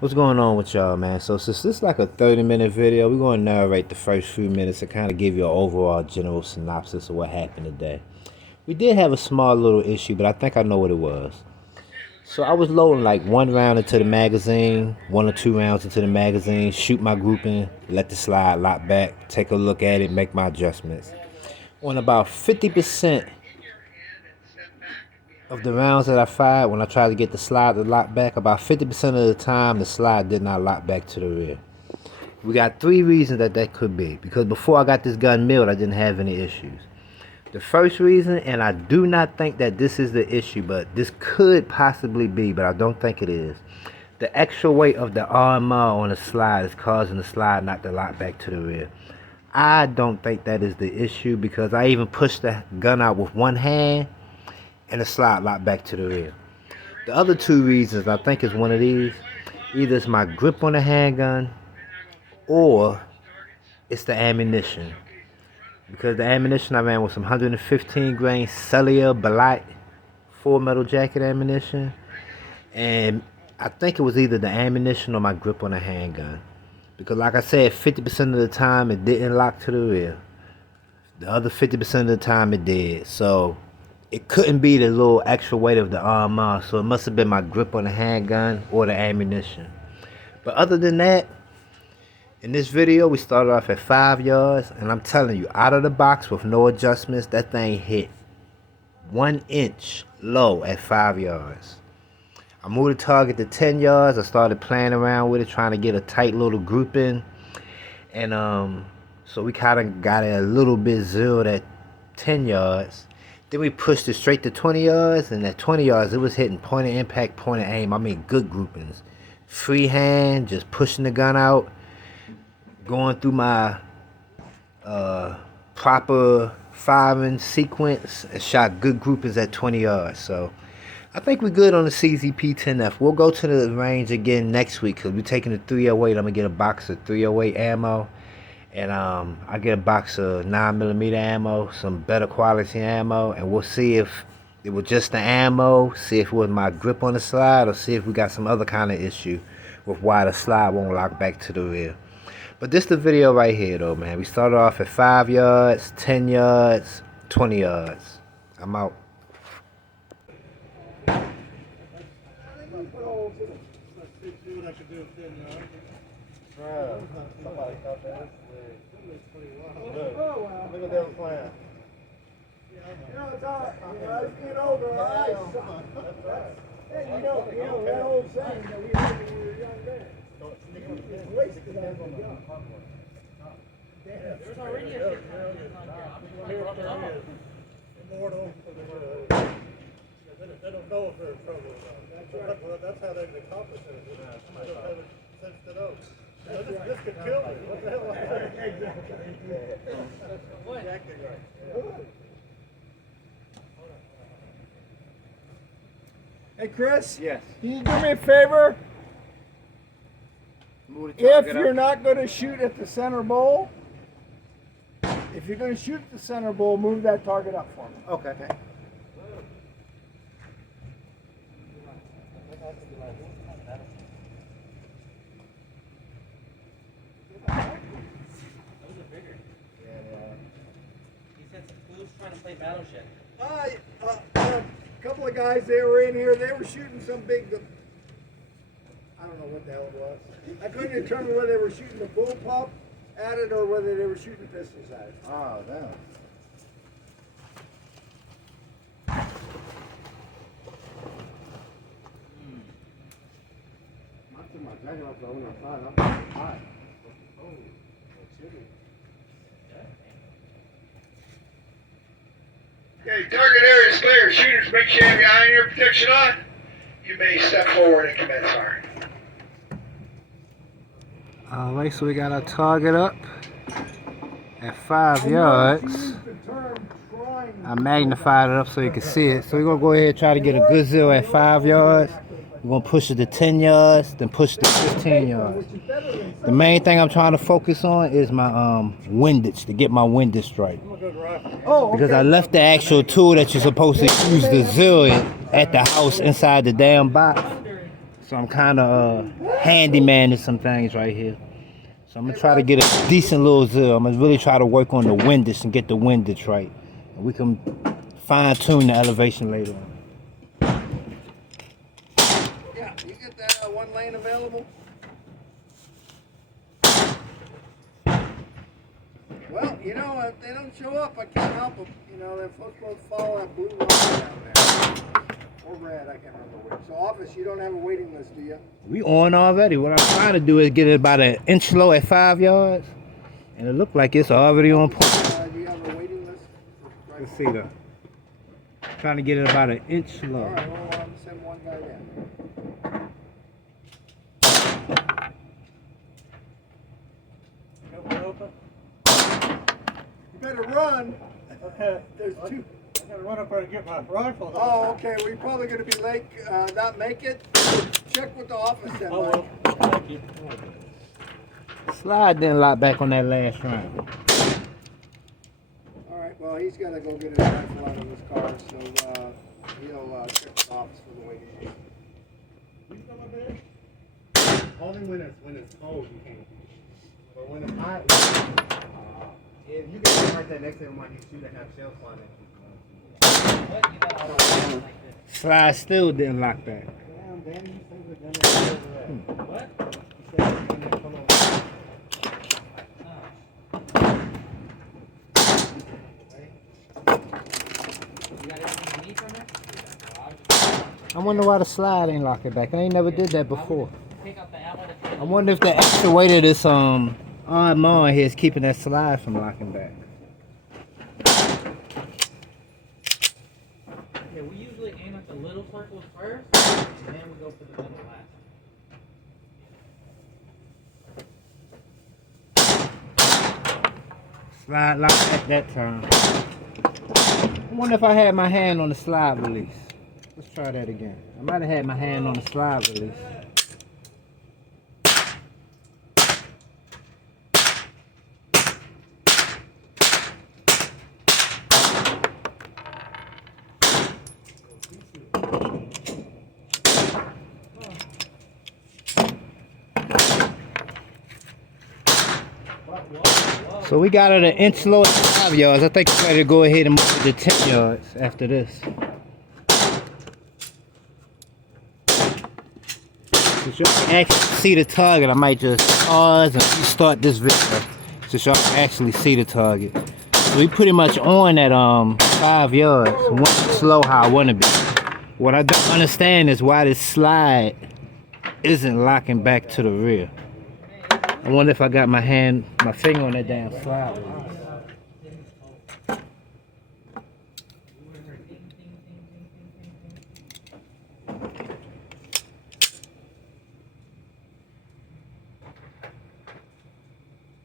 What's going on with y'all, man? So since this is like a 30-minute video, we're going to narrate the first few minutes to kind of give you an overall general synopsis of what happened today. We did have a small little issue, but I think I know what it was. So I was loading like one round into the magazine, 1 or 2 rounds into the magazine, shoot my grouping, let the slide lock back, take a look at it, make my adjustments. On about 50% of the rounds that I fired, when I tried to get the slide to lock back, about 50% of the time the slide did not lock back to the rear. We got 3 reasons that could be. Because before I got this gun milled, I didn't have any issues. The first reason, and I do not think that this is the issue, but this could possibly be, but I don't think it is. The extra weight of the armor on the slide is causing the slide not to lock back to the rear. I don't think that is the issue, because I even pushed the gun out with one hand and the slide locked back to the rear. The other 2 reasons I think is one of these. Either it's my grip on the handgun or it's the ammunition. Because the ammunition I ran was some 115 grain cellular Balat 4 metal jacket ammunition. And I think it was either the ammunition or my grip on the handgun. Because like I said, 50% of the time it didn't lock to the rear. The other 50% of the time it did. So it couldn't be the little extra weight of the armor, so it must have been my grip on the handgun or the ammunition. But other than that, in this video, we started off at 5 yards, and I'm telling you, out of the box with no adjustments, that thing hit 1 inch low at 5 yards. I moved the target to 10 yards. I started playing around with it, trying to get a tight little grouping. And so we kind of got it a little bit zeroed at 10 yards. Then we pushed it straight to 20 yards, and at 20 yards, it was hitting point of impact, point of aim. I mean, good groupings. Freehand, just pushing the gun out, going through my proper firing sequence, and shot good groupings at 20 yards. So I think we're good on the CZ P10F. We'll go to the range again next week, because we're taking the 308. I'm going to get a box of 308 ammo. And I get a box of 9mm ammo, some better quality ammo, and we'll see if it was just the ammo, see if it was my grip on the slide, or see if we got some other kind of issue with why the slide won't lock back to the rear. But this is the video right here though, man. We started off at 5 yards, 10 yards, 20 yards. I'm out. Look at that plan. You know, it's all right. You know, as you get older, all right, son. Hey, you know, that old saying that we had when we were young men. It's wasted to have them young. There's already a immortal. They don't know if they're in trouble or not. That's right. That's how they can accomplish it. They don't have it sensed it out. This could kill me. What the hell is that? Exactly right. Hey, Chris? Yes. Can you do me a favor? If you're up. not going to shoot at the center bowl, if you're going to shoot at the center bowl, move that target up for me. Okay. Trying to play Battleship. A couple of guys, they were in here, they were shooting some big, I don't know what the hell it was. I couldn't determine whether they were shooting the bullpup at it or whether they were shooting pistols at it. Oh, damn. My jacket off, so I went outside. I'm hot. Oh, chilly. Okay, target area is clear. Shooters, make sure you have your iron ear protection on. You may step forward and commence firing. Alright, so we got our target up at 5 yards. I magnified it up so you can see it. So we're going to go ahead and try to get a good zero at 5 yards. We're going to push it to 10 yards, then push it to 15 yards. The main thing I'm trying to focus on is my windage, to get my windage right. Oh, Because I left the actual tool that you're supposed to use to zero it at the house inside the damn box. So I'm kind of handyman in some things right here. So I'm gonna try to get a decent little zip. I'm gonna really try to work on the windage and get the windage right. And we can fine tune the elevation later on. Yeah, you get that one lane available? Well, you know, if they don't show up, I can't help them. You know, they're supposed to follow that blue line down there. Or red, I can't remember which. So, office, you don't have a waiting list, do you? We on already. What I'm trying to do is get it about an inch low at 5 yards. And it looked like it's already on point. Do you have a waiting list? Let's see though. Trying to get it about an inch low. All right, well, send one guy in. You better run. Okay. There's two. I gotta run up there and get my rifle. Oh, okay. We're probably going to be late, not make it. Check with the office then, Oh, Mike. well. Thank you. Slide didn't lock back on that last round. All right, well, he's got to go get his rifle out of his car, so he'll check the office for the waiting list. You still up there? Only when it's cold you can't. But when it's hot, if you get right there next to him, might need you to have shells flying at What? You got all the like this. Slide still didn't lock back. Damn, Danny, you say we're gonna go over there. What? You said we're gonna come over there. You got everything you need from her? I wonder why the slide ain't locking back. I ain't never did that before. Pick up the ammo to I wonder if the extra weight of this arm on here is keeping that slide from locking back. Yeah, we usually aim at the little circles first, and then we go for the middle last. Slide locked at that time. I wonder if I had my hand on the slide release. Let's try that again. I might have had my hand on the slide release. So we got it an inch low at 5 yards. I think we're ready to go ahead and move it to 10 yards after this. Since y'all can actually see the target, I might just pause and restart this video so y'all can actually see the target. So we pretty much on at 5 yards. One slow how I want to be. What I don't understand is why this slide isn't locking back to the rear. I wonder if I got my finger on that damn slide.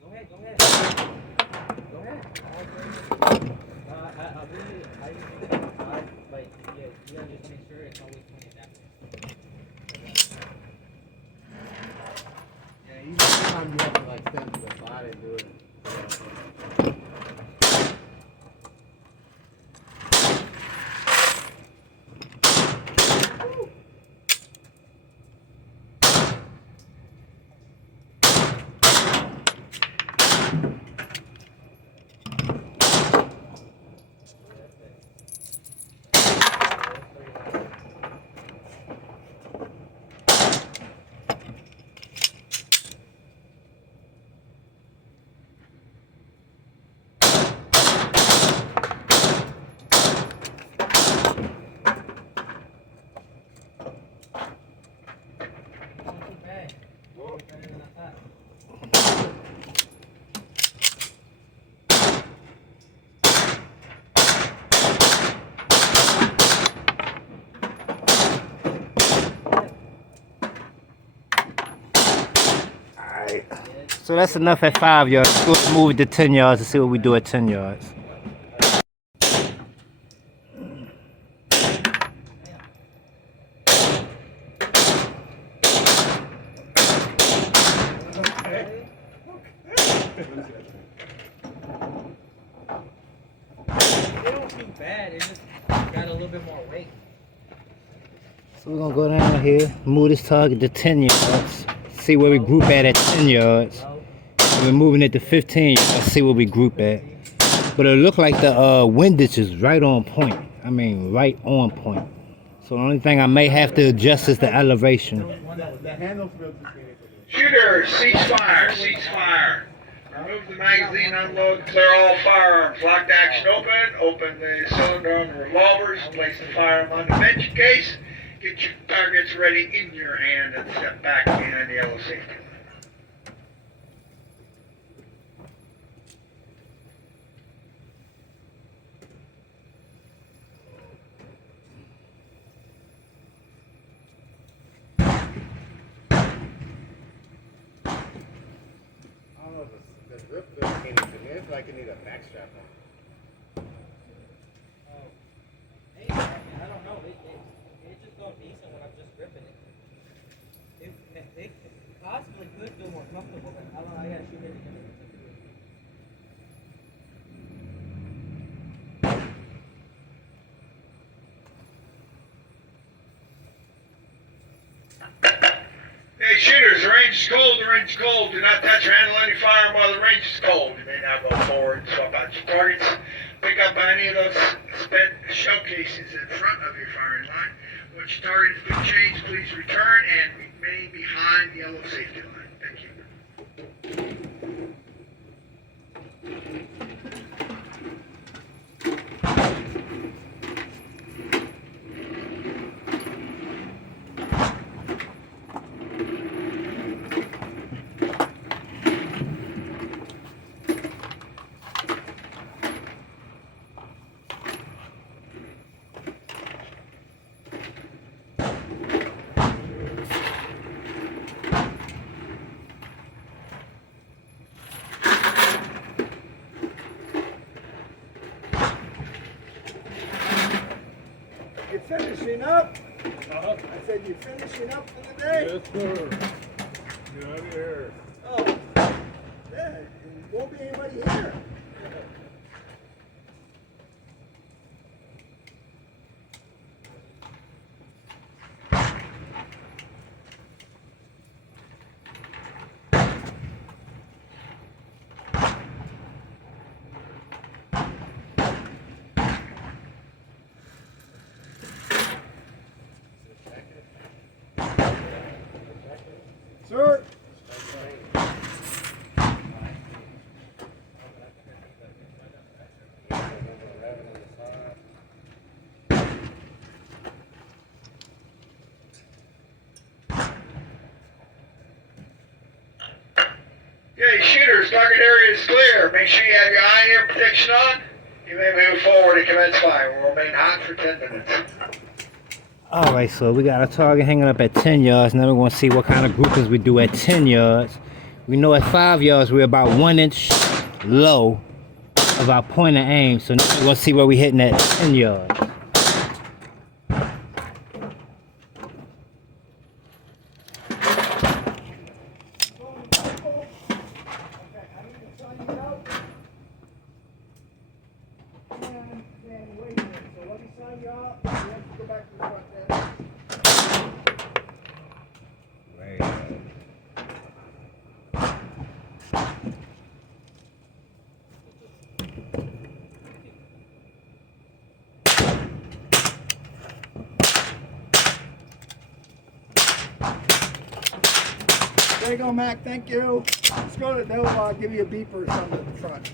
Go ahead. Go ahead. But yeah, you gotta just make sure it's always pointed that way. Yeah, even sometimes you have to like stand to the side and do it. Not too bad. Better than I thought. So that's enough at 5 yards. Let's move it to 10 yards and see what we do at 10 yards. They don't too bad. It just got a little bit more weight. So we're gonna go down here, move this target to 10 yards, see where we group at 10 yards. And we're moving it to 15 yards, see where we group at. But it looked like the windage is right on point. I mean, right on point. So the only thing I may have to adjust is the elevation. The handles feel too skinny for this. Shooters, cease fire, cease fire. Remove the magazine, unload, clear all firearms. Locked action open. Open the cylinder on the revolvers. Place the firearm on the bench case. Get your targets ready in your hand and step back behind the yellow safety line. I don't know if the grip feels skinny to me. It's like it needs a back strap on. Hey, I don't know. It just felt decent when I'm just gripping it. It possibly could feel more comfortable, but I don't know. I gotta shoot it again. Hey shooters, the range is cold, the range is cold. Do not touch or handle any firearm while the range is cold. You may now go forward and swap out your targets. Pick up any of those spent shell cases in front of your firing line. Once your target has been changed, please return and remain behind the yellow safety line. Thank you. You finishing up? Uh-huh. I said, you finishing up for the day? Yes, sir. Get out of here. Oh, yeah, won't be anybody here. Sir? Okay, shooters, target area is clear. Make sure you have your eye and ear protection on. You may move forward and commence fire. We'll remain hot for 10 minutes. Alright, so we got a target hanging up at 10 yards. Now we're going to see what kind of groupings we do at 10 yards. We know at 5 yards we're about 1 inch low of our point of aim. So now we're going to see where we're hitting at 10 yards. There you go, Mac. Thank you. Let's go to the devil. I'll give you a beeper or something in the front.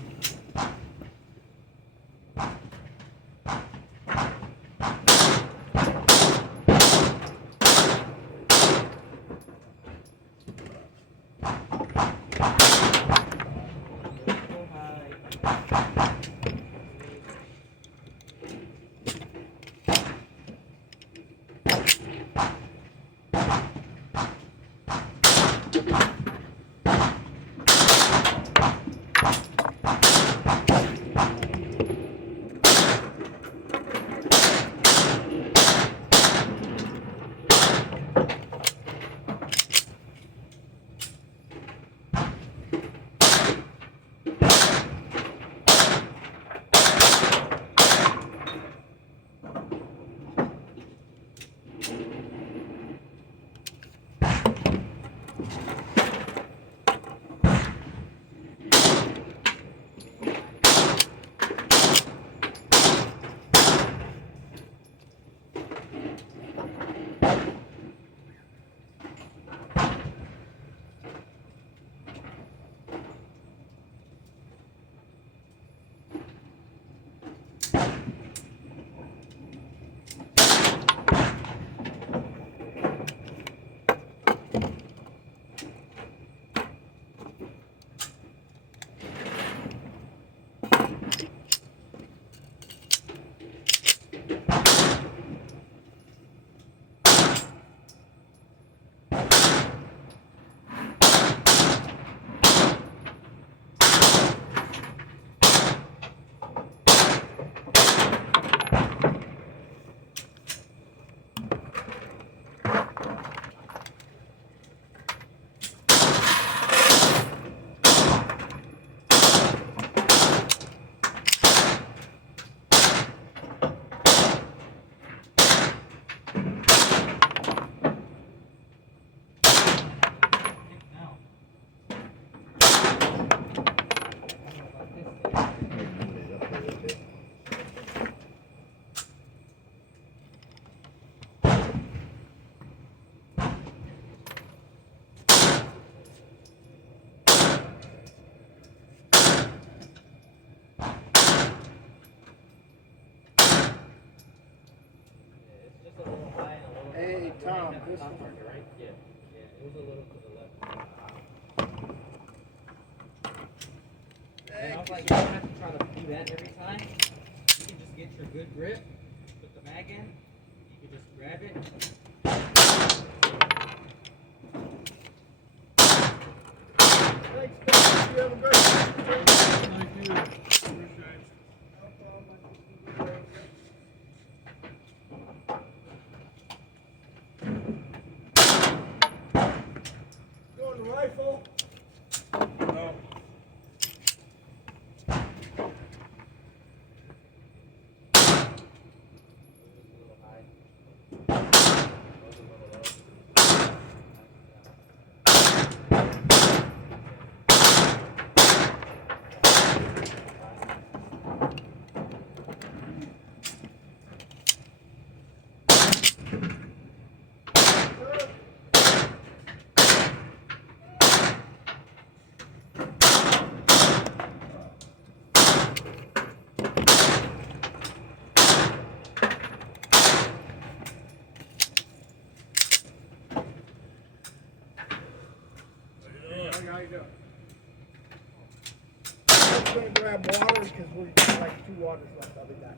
Tom, that this top one. marker, right? Yeah. Yeah, it was a little to the left. And I was like, you don't have to try to do that every time. You can just get your good grip, put the mag in, you can just grab it. Thanks, man. You have a great day. Thank you. Appreciate it. Going to rifle. No. How you doing? I'm just gonna grab water because we got like 2 waters left. I'll be back.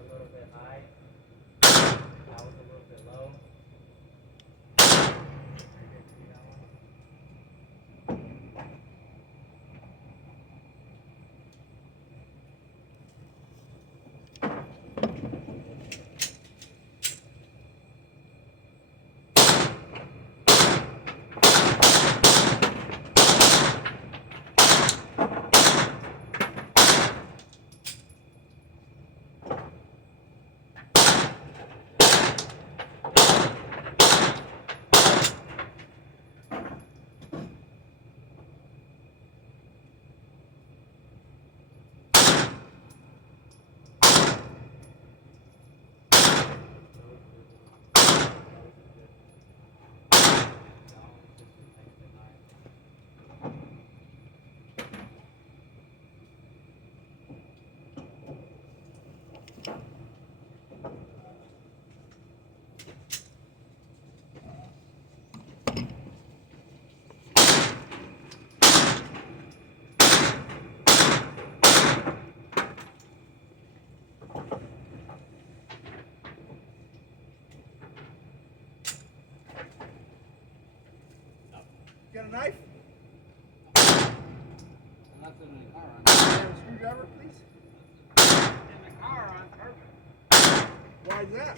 a little bit high. That was a little bit low. Got a knife? Not in the car on. Have a screwdriver, please? In the car on purpose. Why is that?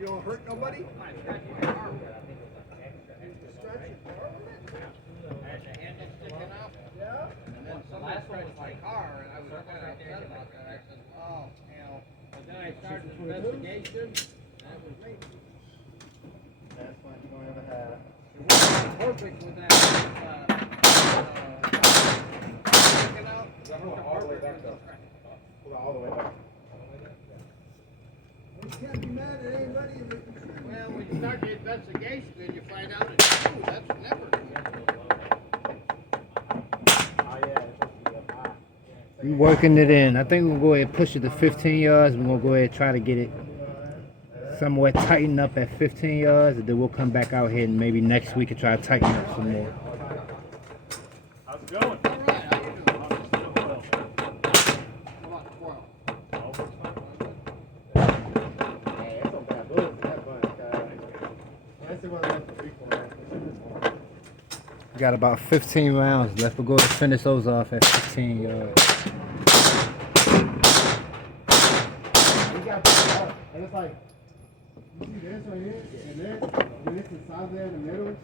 You don't hurt nobody? I'm scratching the car with it. I think it was an extra Scratch your car with it? Had the handle sticking out. Yeah? And then the last one was my car, and I was kind of upset about that. I said, oh, you know. But then I started an investigation, and it was me. That's fine. You don't ever have. It wasn't perfect with that. Sticking out. All the way back though. Hold on, all the way back. You can't be mad at anybody if they can shoot. Well, when you start the investigation, then you find out it's true. That's never true. Oh yeah, it's supposed to be up high. We working it in. I think we're gonna go ahead and push it to 15 yards. We're gonna go ahead and try to get it somewhere tightened up at 15 yards, and then we'll come back out here and maybe next week and try to tighten up some more. How's it going? All right, how you doing? How about 12? Hey, that's some bad bullets. That bunch, that's the one left for 3-4. We got about 15 rounds left. We'll go ahead and finish those off at 15 yards. We got this up, and it's like, you see this right here, and then when it's inside there in the middle, you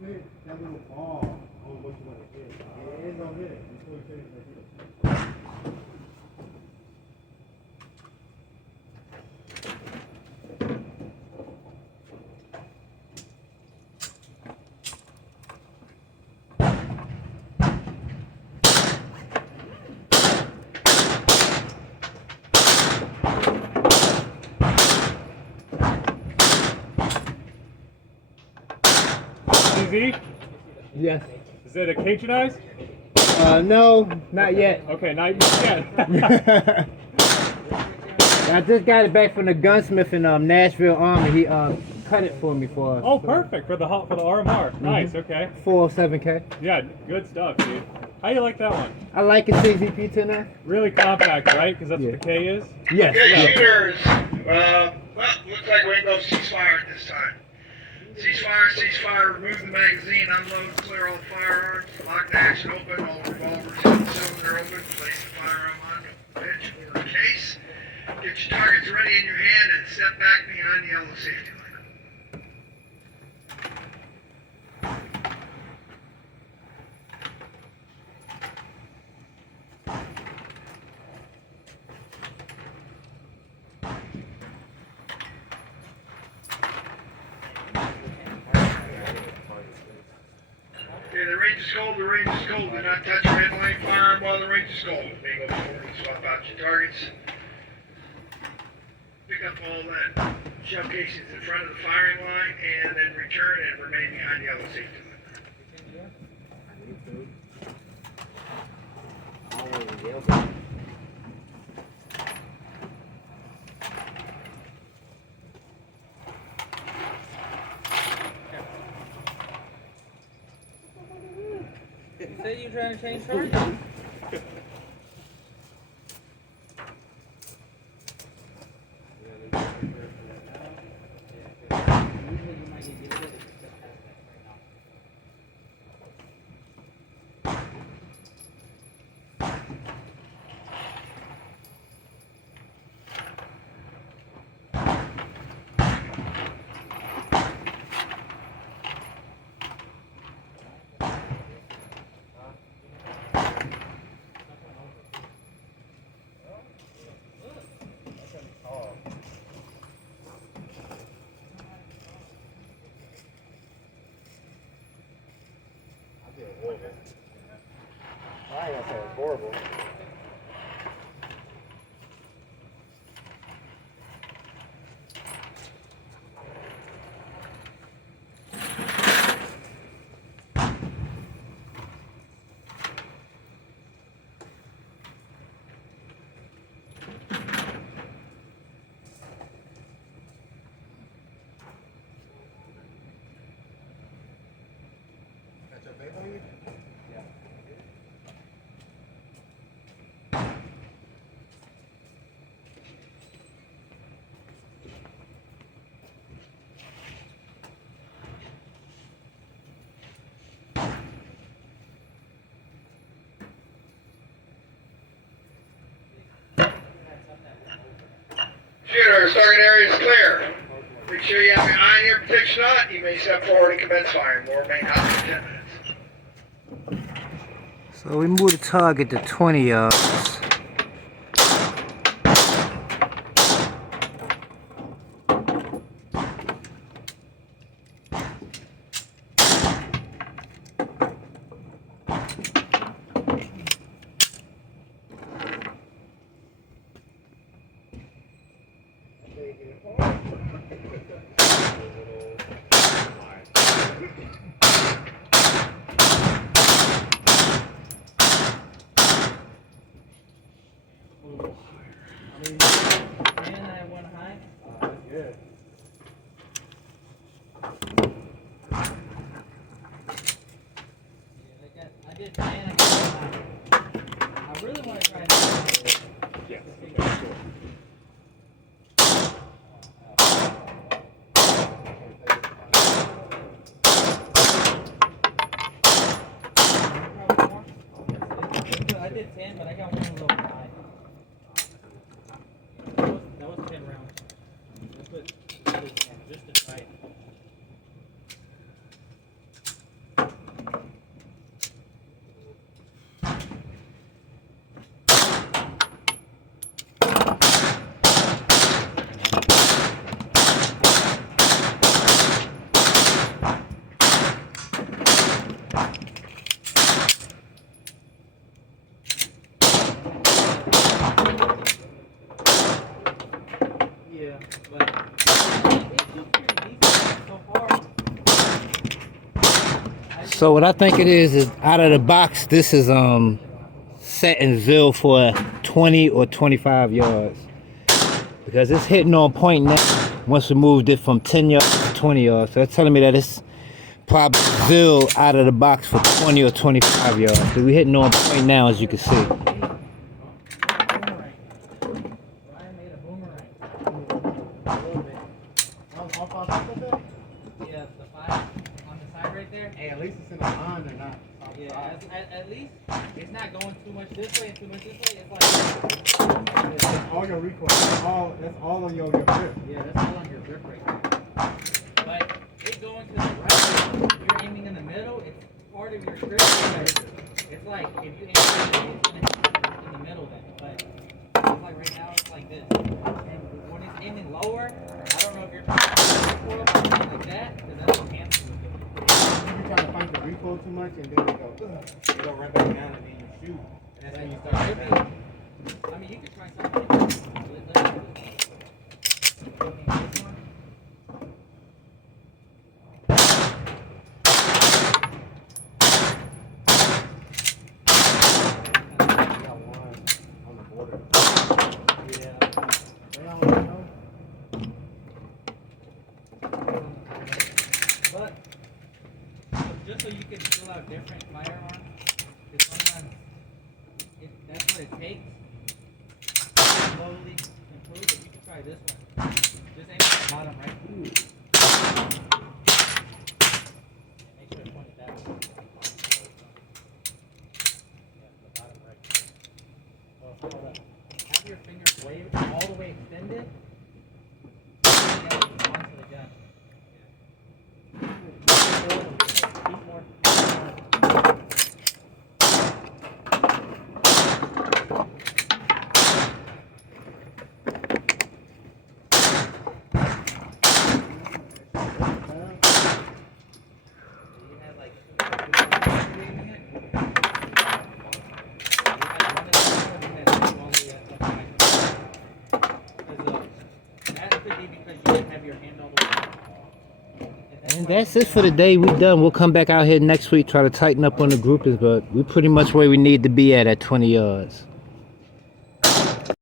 fit that little ball on what you want to hit. Yeah, it's gonna hit it. Before you finish the hit. CZ? Yes. Is it a Cajunized? No, not yet. Okay, not yet. I just got it back from the gunsmith in Nashville Army. He cut it for me for Oh, perfect for the RMR. Nice. Okay. 407K. Yeah, good stuff, dude. How you like that one? I like it, CZ P10F. Really compact, right? Because that's Yeah. what the K is. Yes. Okay, Yeah. shooters. Well, looks like we ain't go ceasefire at this time. Ceasefire, remove the magazine, unload, clear all firearms, lock the action open, all revolvers in the cylinder open, place the firearm on the bench or case. Get your targets ready in your hand and step back behind the yellow safety line. Okay, the range is cold, Do not touch or handle any firearm while the range is cold. May go forward and swap out your targets. Pick up all that shell casings in front of the firing line and then return and remain behind the yellow safety line. You said you were trying to change targets? Shooter, target area is clear. Make sure you have your eye in your protection on. You may step forward and commence firing. Will remain out for 10 minutes. So we moved the target to 20 yards. And I went high. Good. Yeah, I did 10, I got one high. I really want to try that. Yes. Okay, cool. I did 10, but I got one a little high. That was 10 rounds. I put 10 just to try it. Yeah, but it feels pretty decent so far. So what I think it is out of the box, this is set in Zill for 20 or 25 yards. Because it's hitting on point now once we moved it from 10 yards to 20 yards. So that's telling me that it's probably Zill out of the box for 20 or 25 yards. So we're hitting on point now, as you can see. Boomerang. Ryan made a boomerang. A little bit. Yeah, the 5 on the side right there. Hey, at least it's in a line and not. Yeah, at least it's not going too much this way and too much this way. It's like, That's all your recoil. That's all on your grip. yeah, that's all on your grip right there. But it going to the right, if you're aiming in the middle, it's part of your grip. It's like if you aim it's in the middle then. But it's like right now it's like this. And when it's aiming lower, I don't know if you're trying to recoil or something like that, because that's what hands will do. You try to find the recoil too much and then you go right back down and then you shoot. And that's when you start Maybe- right back. I mean, you could try something like this. Let's do this. I mean, this one. Got one on the border. Yeah. They all know. But just so you can fill out different firearms, because sometimes that's what it takes. Slowly improve it. You can try this one. Just aim at the bottom right. Make sure it's pointed that way. Yeah, the bottom right. Oh, hold up. Have your fingers way all the way extended. Yeah, onto the gun. Keep more. You have like reading it. That could be because you didn't have your hand all the way up. And that's it for the day. We done. We'll come back out here next week, try to tighten up on the groupings, but we're pretty much where we need to be at 20 yards.